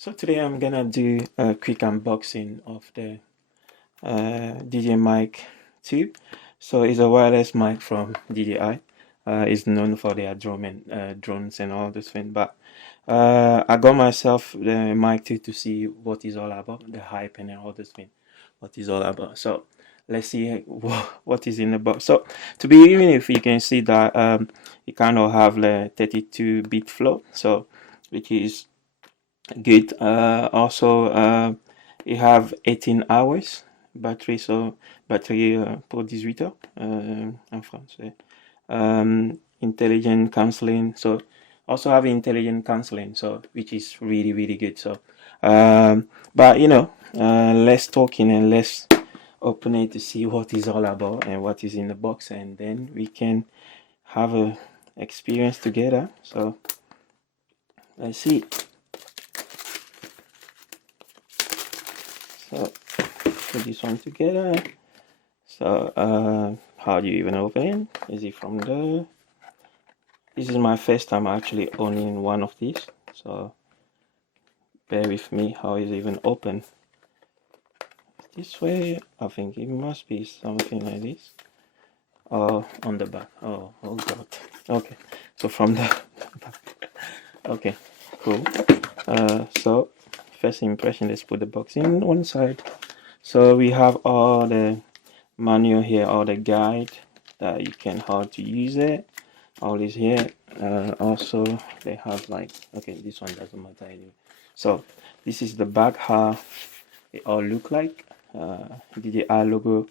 So today I'm gonna do a quick unboxing of the DJI Mic 2. So it's a wireless mic from DJI. It's known for their drones and all this thing. But I got myself the Mic 2 to see what is all about, the hype and all this thing, what is all about. So let's see what is in the box. So to begin with, you can see that you kind of have the 32-bit flow, so which is good. Also, you have 18 hours battery, so battery pour 18 heures en français. Intelligent counseling, so also have intelligent counseling, so which is really good. So but less talking and less open it to see what is all about and what is in the box, and then we can have a experience together. So let's see. So put this one together. So how do you even open it? Is it from the... This is my first time actually owning one of these, so bear with me how is it even open. This way, I think it must be something like this. Oh, on the back. Oh god. Okay, so from the back. Okay, cool. So first impression, let's put the box in one side. So we have all the manual here, all the guide that you can how to use it, all is here. Also they have like, okay, this one doesn't matter anyway. So this is the back, how it all look like. DJI logo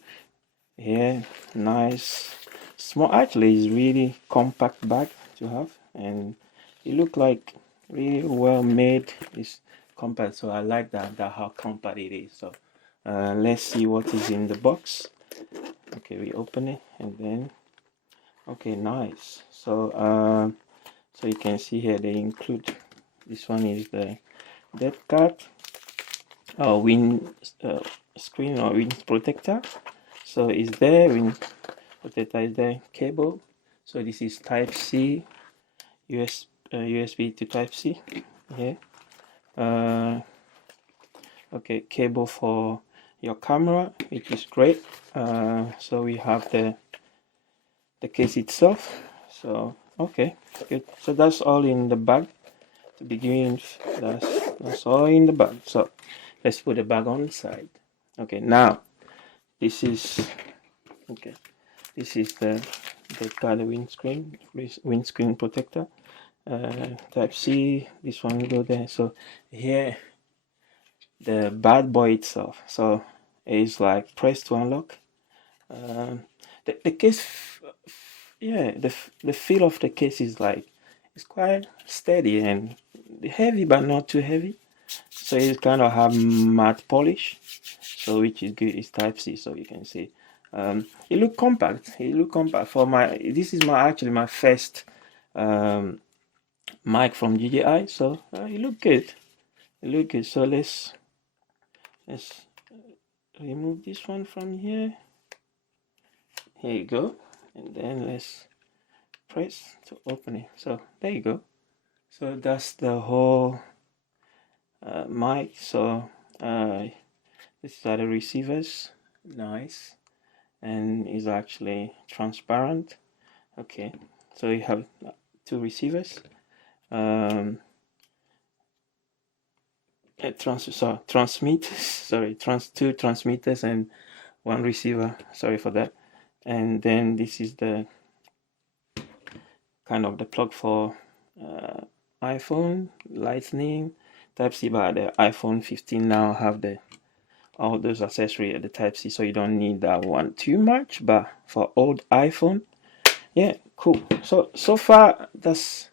here, nice, small. Actually it's really compact bag to have, and it look like really well made. It's compact, so I like that how compact it is. So let's see what is in the box. Okay, we open it, and then okay, nice. So so you can see here they include, this one is the dead card, wind screen or wind protector. So is there, wind protector is there, cable. So this is type C, USB to type C here. Okay, cable for your camera, which is great. So we have the case itself. So okay, good. So that's all in the bag to begin with. That's all in the bag. So let's put the bag on the side. Okay, now this is okay. This is the color windscreen protector. Type C. This one will go there. So here the bad boy itself. So it's like press to unlock. The case, yeah, the feel of the case is like, it's quite steady and heavy, but not too heavy. So it kind of have matte polish, so which is good. It's type C, so you can see it look compact. It look compact for my, this is my actually my first mic from DJI, so it look good. It look good. So let's remove this one from here. Here you go, and then let's press to open it. So there you go. So that's the whole mic. So these are the receivers, nice, and is actually transparent. Okay, so you have two receivers, two transmitters and one receiver. Sorry for that. And then this is the kind of the plug for iPhone, Lightning, Type C. But the iPhone 15 now have all those accessories at the Type C, so you don't need that one too much. But for old iPhone, yeah, cool. So far that's,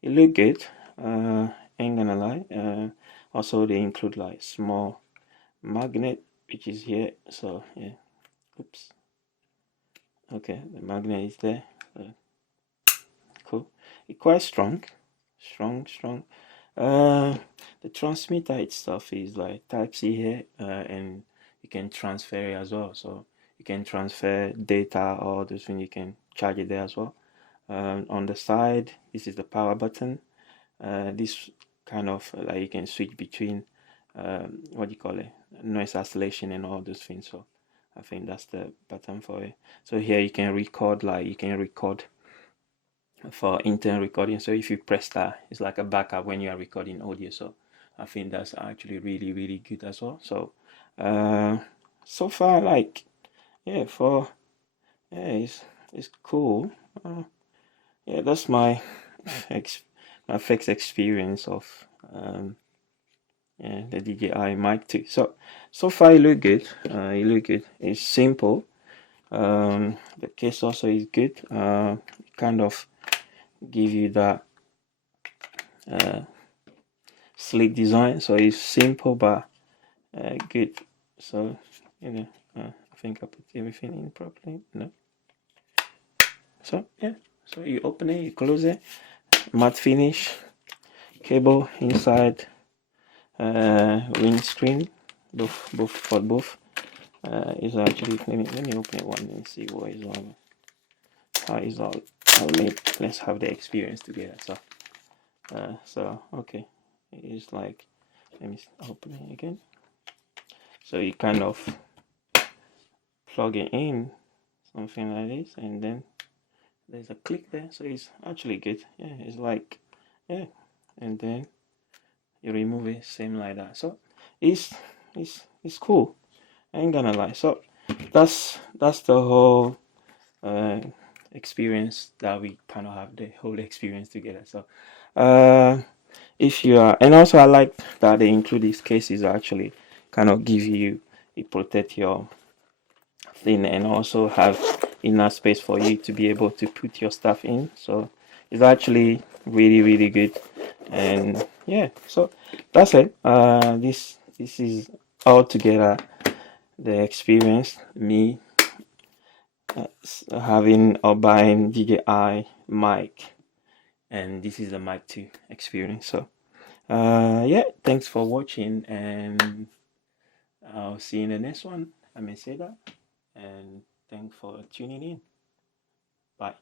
it look good. Ain't gonna lie. Also they include like small magnet, which is here. So yeah, oops. Okay, the magnet is there. Cool. It's quite strong. The transmitter itself is like Type C here, and you can transfer it as well. So you can transfer data or those things, you can charge it there as well. On the side, this is the power button. This kind of like you can switch between what do you call it, noise isolation and all those things. So I think that's the button for it. So here you can record, like you can record for internal recording. So if you press that, it's like a backup when you are recording audio. So I think that's actually really good as well. So so far, like, yeah, for yeah, it's cool. Yeah, that's my my first experience of yeah, the DJI Mic 2. So far it look good. It look good. It's simple. The case also is good. Kind of give you that sleek design. So it's simple but good. So you know, I think I put everything in properly. No. So yeah. So you open it, you close it. Matte finish. Cable inside. Windscreen. Both for both. Is actually let me open it one and see what is on. How is all. Let's have the experience together. So okay, it's like, let me open it again. So you kind of plug it in, something like this, and then there's a click there. So it's actually good. Yeah, it's like, yeah, and then you remove it, same like that. So it's cool. I ain't gonna lie. So that's the whole experience that we kind of have, the whole experience together. So if you are, and also I like that they include these cases, actually kind of give you, it protect your thing and also have enough space for you to be able to put your stuff in. So it's actually really good. And yeah, so that's it. This is all together the experience, me having or buying DJI mic, and this is the mic 2 experience. So yeah, thanks for watching, and I'll see you in the next one. I may say that, and thanks for tuning in. Bye.